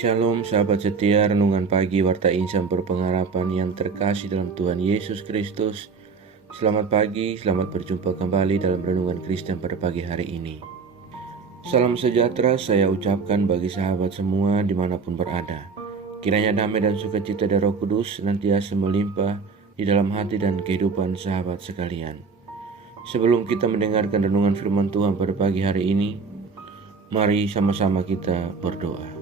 Shalom sahabat setia, renungan pagi Warta Insan Berpengharapan yang terkasih dalam Tuhan Yesus Kristus. Selamat pagi, selamat berjumpa kembali dalam renungan Kristen pada pagi hari ini. Salam sejahtera saya ucapkan bagi sahabat semua dimanapun berada. Kiranya damai dan sukacita dari Roh Kudus senantiasa melimpah di dalam hati dan kehidupan sahabat sekalian. Sebelum kita mendengarkan renungan firman Tuhan pada pagi hari ini, mari sama-sama kita berdoa.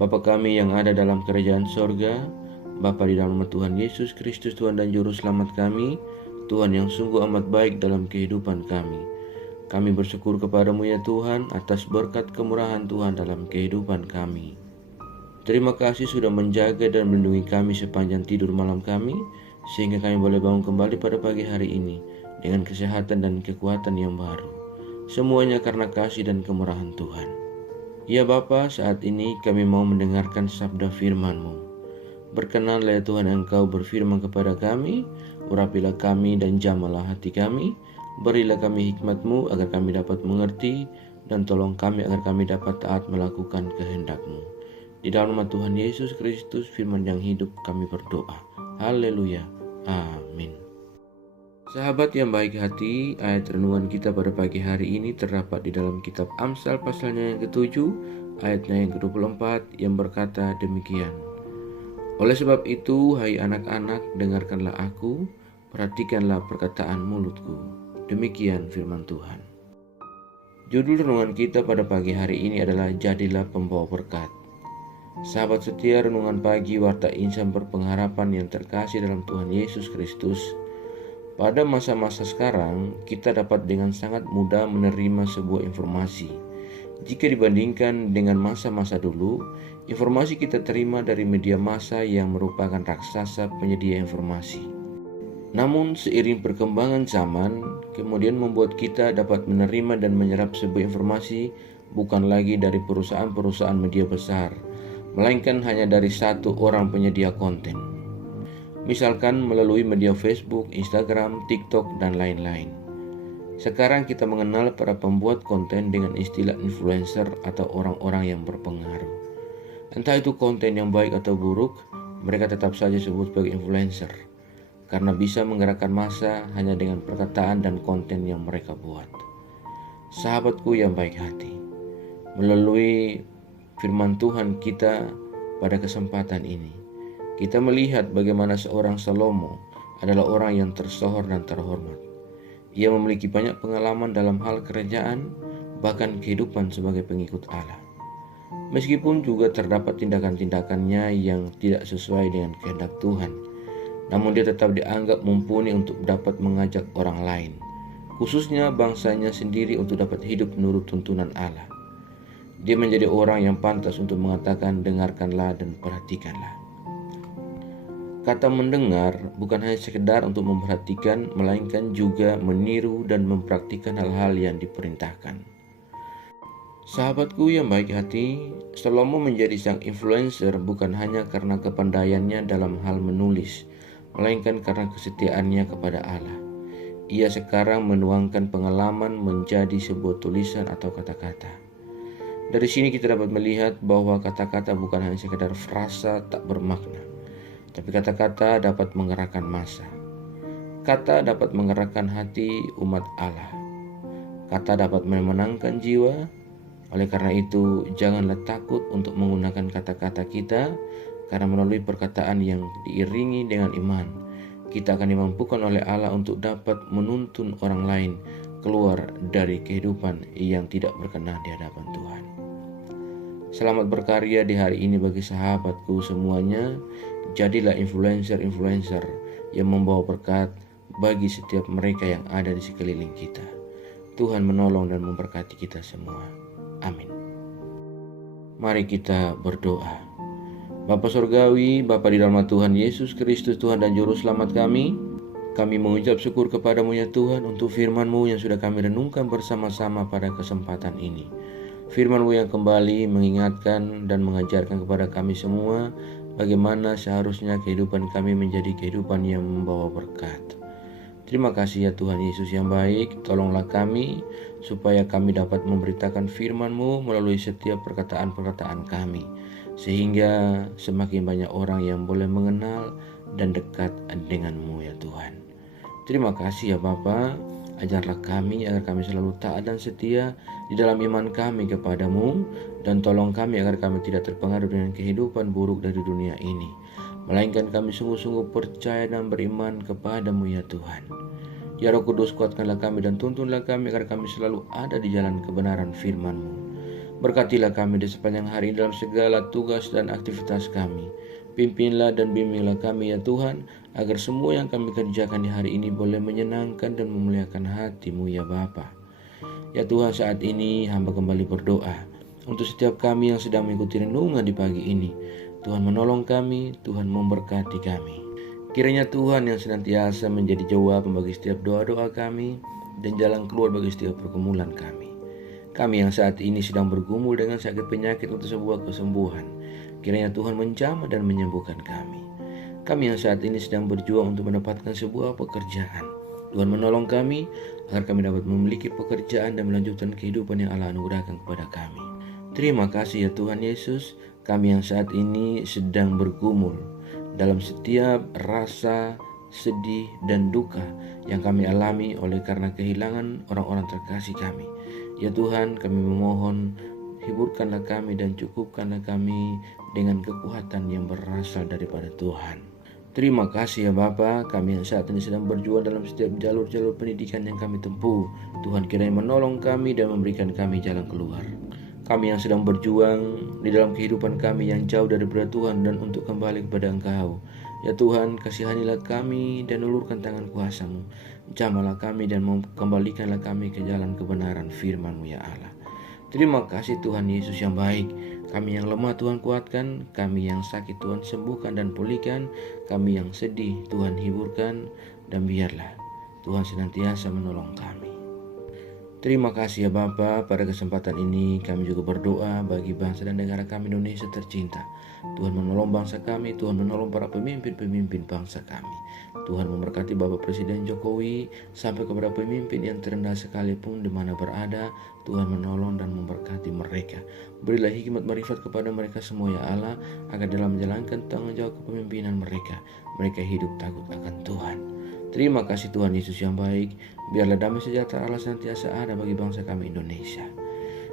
Bapa kami yang ada dalam kerajaan sorga, Bapa di dalam nama Tuhan Yesus Kristus, Tuhan dan Juru Selamat kami, Tuhan yang sungguh amat baik dalam kehidupan kami. Kami bersyukur kepadamu ya Tuhan atas berkat kemurahan Tuhan dalam kehidupan kami. Terima kasih sudah menjaga dan melindungi kami sepanjang tidur malam kami, sehingga kami boleh bangun kembali pada pagi hari ini dengan kesehatan dan kekuatan yang baru. Semuanya karena kasih dan kemurahan Tuhan. Ya Bapa, saat ini kami mau mendengarkan sabda firman-Mu. Berkenanlah ya Tuhan Engkau berfirman kepada kami, urapilah kami dan jamalah hati kami, berilah kami hikmat-Mu agar kami dapat mengerti, dan tolong kami agar kami dapat taat melakukan kehendak-Mu. Di dalam nama Tuhan Yesus Kristus, firman yang hidup, kami berdoa. Haleluya. Amin. Sahabat yang baik hati, ayat renungan kita pada pagi hari ini terdapat di dalam kitab Amsal pasalnya yang ke-7, ayatnya yang ke-24 yang berkata demikian. Oleh sebab itu, hai anak-anak, dengarkanlah aku, perhatikanlah perkataan mulutku. Demikian firman Tuhan. Judul renungan kita pada pagi hari ini adalah Jadilah Pembawa Berkat. Sahabat setia, renungan pagi Warta Insan Berpengharapan yang terkasih dalam Tuhan Yesus Kristus. Pada masa-masa sekarang, kita dapat dengan sangat mudah menerima sebuah informasi. Jika dibandingkan dengan masa-masa dulu, informasi kita terima dari media massa yang merupakan raksasa penyedia informasi. Namun, seiring perkembangan zaman, kemudian membuat kita dapat menerima dan menyerap sebuah informasi bukan lagi dari perusahaan-perusahaan media besar, melainkan hanya dari satu orang penyedia konten. Misalkan melalui media Facebook, Instagram, TikTok, dan lain-lain. Sekarang kita mengenal para pembuat konten dengan istilah influencer atau orang-orang yang berpengaruh. Entah itu konten yang baik atau buruk, mereka tetap saja disebut sebagai influencer, karena bisa menggerakkan massa hanya dengan perkataan dan konten yang mereka buat. Sahabatku yang baik hati, melalui firman Tuhan kita pada kesempatan ini, kita melihat bagaimana seorang Salomo adalah orang yang tersohor dan terhormat. Ia memiliki banyak pengalaman dalam hal kerajaan, bahkan kehidupan sebagai pengikut Allah. Meskipun juga terdapat tindakan-tindakannya yang tidak sesuai dengan kehendak Tuhan, namun dia tetap dianggap mumpuni untuk dapat mengajak orang lain, khususnya bangsanya sendiri, untuk dapat hidup menurut tuntunan Allah. Dia menjadi orang yang pantas untuk mengatakan, dengarkanlah dan perhatikanlah. Kata mendengar bukan hanya sekedar untuk memperhatikan, melainkan juga meniru dan mempraktikkan hal-hal yang diperintahkan. Sahabatku yang baik hati, Salomo menjadi sang influencer bukan hanya karena kepandaiannya dalam hal menulis, melainkan karena kesetiaannya kepada Allah. Ia sekarang menuangkan pengalaman menjadi sebuah tulisan atau kata-kata. Dari sini kita dapat melihat bahwa kata-kata bukan hanya sekedar frasa tak bermakna, tapi kata-kata dapat menggerakkan massa. Kata dapat menggerakkan hati umat Allah. Kata dapat memenangkan jiwa. Oleh karena itu, janganlah takut untuk menggunakan kata-kata kita, karena melalui perkataan yang diiringi dengan iman, kita akan dimampukan oleh Allah untuk dapat menuntun orang lain keluar dari kehidupan yang tidak berkenan di hadapan Tuhan. Selamat berkarya di hari ini bagi sahabatku semuanya. Jadilah influencer-influencer yang membawa berkat bagi setiap mereka yang ada di sekeliling kita. Tuhan menolong dan memberkati kita semua. Amin. Mari kita berdoa. Bapa Surgawi, Bapa di dalam Tuhan Yesus Kristus, Tuhan dan Juru Selamat kami mengucap syukur kepadamu ya Tuhan untuk firman-Mu yang sudah kami renungkan bersama-sama pada kesempatan ini. Firman-Mu yang kembali mengingatkan dan mengajarkan kepada kami semua bagaimana seharusnya kehidupan kami menjadi kehidupan yang membawa berkat. Terima kasih ya Tuhan Yesus yang baik, tolonglah kami supaya kami dapat memberitakan firman-Mu melalui setiap perkataan-perkataan kami. sehingga semakin banyak orang yang boleh mengenal dan dekat dengan-Mu ya Tuhan. Terima kasih ya Bapa, ajarlah kami agar kami selalu taat dan setia di dalam iman kami kepadamu, dan tolong kami agar kami tidak terpengaruh dengan kehidupan buruk dari dunia ini, melainkan kami sungguh-sungguh percaya dan beriman kepadamu ya Tuhan. Ya Roh Kudus, kuatkanlah kami dan tuntunlah kami agar kami selalu ada di jalan kebenaran firman-Mu. Berkatilah kami di sepanjang hari dalam segala tugas dan aktivitas kami. Pimpinlah dan bimbinglah kami ya Tuhan, agar semua yang kami kerjakan di hari ini boleh menyenangkan dan memuliakan hati-Mu ya Bapa. Ya Tuhan, saat ini hamba kembali berdoa untuk setiap kami yang sedang mengikuti renungan di pagi ini. Tuhan menolong kami, Tuhan memberkati kami. Kiranya Tuhan yang senantiasa menjadi jawaban bagi setiap doa-doa kami dan jalan keluar bagi setiap pergumulan kami. Kami yang saat ini sedang bergumul dengan sakit penyakit untuk sebuah kesembuhan, kiranya Tuhan menjamah dan menyembuhkan kami. Kami yang saat ini sedang berjuang untuk mendapatkan sebuah pekerjaan, Tuhan menolong kami agar kami dapat memiliki pekerjaan dan melanjutkan kehidupan yang Allah anugerahkan kepada kami. Terima kasih ya Tuhan Yesus, kami yang saat ini sedang bergumul dalam setiap rasa sedih dan duka yang kami alami oleh karena kehilangan orang-orang terkasih kami. Ya Tuhan, kami memohon, hiburkanlah kami dan cukupkanlah kami dengan kekuatan yang berasal daripada Tuhan. Terima kasih ya Bapa, kami yang saat ini sedang berjuang dalam setiap jalur-jalur pendidikan yang kami tempuh. Tuhan kiranya menolong kami dan memberikan kami jalan keluar. Kami yang sedang berjuang di dalam kehidupan kami yang jauh daripada Tuhan dan untuk kembali kepada Engkau. Ya Tuhan, kasihanilah kami dan ulurkan tangan kuasa-Mu. Jamahlah kami dan kembalikanlah kami ke jalan kebenaran firman-Mu ya Allah. Terima kasih Tuhan Yesus yang baik. Kami yang lemah Tuhan kuatkan, kami yang sakit Tuhan sembuhkan dan pulihkan, kami yang sedih Tuhan hiburkan, dan biarlah Tuhan senantiasa menolong kami. Terima kasih ya Bapa, pada kesempatan ini kami juga berdoa bagi bangsa dan negara kami Indonesia tercinta. Tuhan menolong bangsa kami, Tuhan menolong para pemimpin-pemimpin bangsa kami. Tuhan memberkati Bapak Presiden Jokowi sampai kepada pemimpin yang terendah sekalipun di mana berada. Tuhan menolong dan memberkati mereka. Berilah hikmat marifat kepada mereka semua ya Allah, agar dalam menjalankan tanggung jawab kepemimpinan mereka hidup takut akan Tuhan. Terima kasih Tuhan Yesus yang baik. Biarlah damai sejahtera Allah senantiasa ada bagi bangsa kami Indonesia.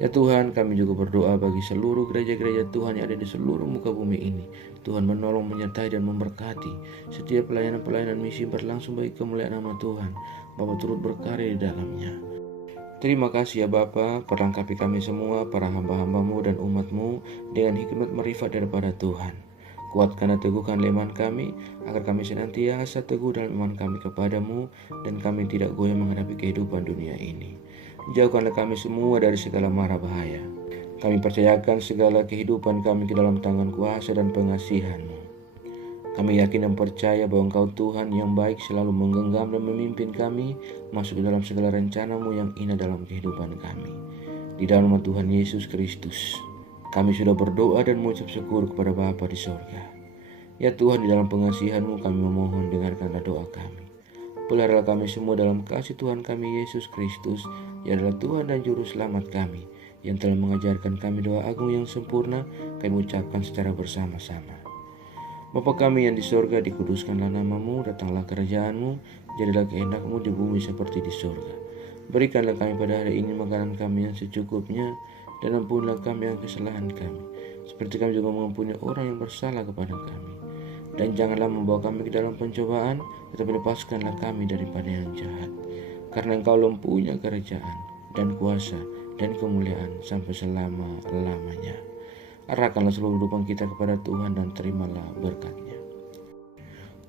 Ya Tuhan, kami juga berdoa bagi seluruh gereja-gereja Tuhan yang ada di seluruh muka bumi ini. Tuhan menolong, menyertai dan memberkati setiap pelayanan-pelayanan misi berlangsung bagi kemuliaan nama Tuhan. Bapa turut berkarya di dalamnya. Terima kasih ya Bapa, perlengkapi kami semua, para hamba-hamba-Mu dan umat-Mu dengan hikmat marifat daripada Tuhan. Kuatkan dan teguhkan iman kami, agar kami senantiasa teguh dalam iman kami kepadamu, dan kami tidak goyah menghadapi kehidupan dunia ini. Jauhkanlah kami semua dari segala mara bahaya. Kami percayakan segala kehidupan kami ke dalam tangan kuasa dan pengasihan-Mu. Kami yakin dan percaya bahwa Engkau Tuhan yang baik selalu menggenggam dan memimpin kami masuk ke dalam segala rencana-Mu yang indah dalam kehidupan kami. Di dalam nama Tuhan Yesus Kristus, kami sudah berdoa dan mengucap syukur kepada Bapa di sorga. Ya Tuhan, di dalam pengasihan-Mu kami memohon, dengarkanlah doa kami. Peliharalah kami semua dalam kasih Tuhan kami Yesus Kristus, yang adalah Tuhan dan Juru Selamat kami, yang telah mengajarkan kami doa agung yang sempurna, kami ucapkan secara bersama-sama. Bapa kami yang di sorga, dikuduskanlah nama-Mu, datanglah kerajaan-Mu, jadilah kehendak-Mu di bumi seperti di sorga. Berikanlah kami pada hari ini makanan kami yang secukupnya, dan ampunilah kami yang kesalahan kami, seperti kami juga mengampuni orang yang bersalah kepada kami. Dan janganlah membawa kami ke dalam pencobaan, tetapi lepaskanlah kami daripada yang jahat. Karena Engkau mempunyai kerajaan dan kuasa dan kemuliaan sampai selama-lamanya. Arahkanlah seluruh kehidupan kita kepada Tuhan dan terimalah berkat-Nya.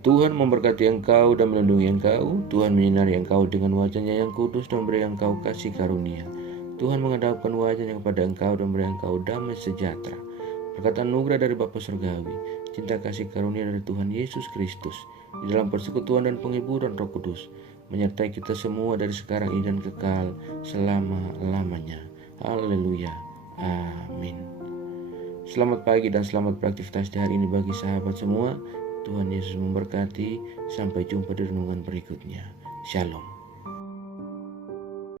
Tuhan memberkati engkau dan melindungi engkau. Tuhan menyinari engkau dengan wajah-Nya yang kudus dan memberi engkau kasih karunia. Tuhan menghadapkan wajah-Nya kepada engkau dan memberi engkau damai sejahtera. Berkat anugerah dari Bapa Surgawi, cinta kasih karunia dari Tuhan Yesus Kristus, di dalam persekutuan dan penghiburan Roh Kudus, menyertai kita semua dari sekarang ini dan kekal selama-lamanya. Haleluya. Amin. Selamat pagi dan selamat beraktivitas di hari ini bagi sahabat semua. Tuhan Yesus memberkati. Sampai jumpa di renungan berikutnya. Shalom.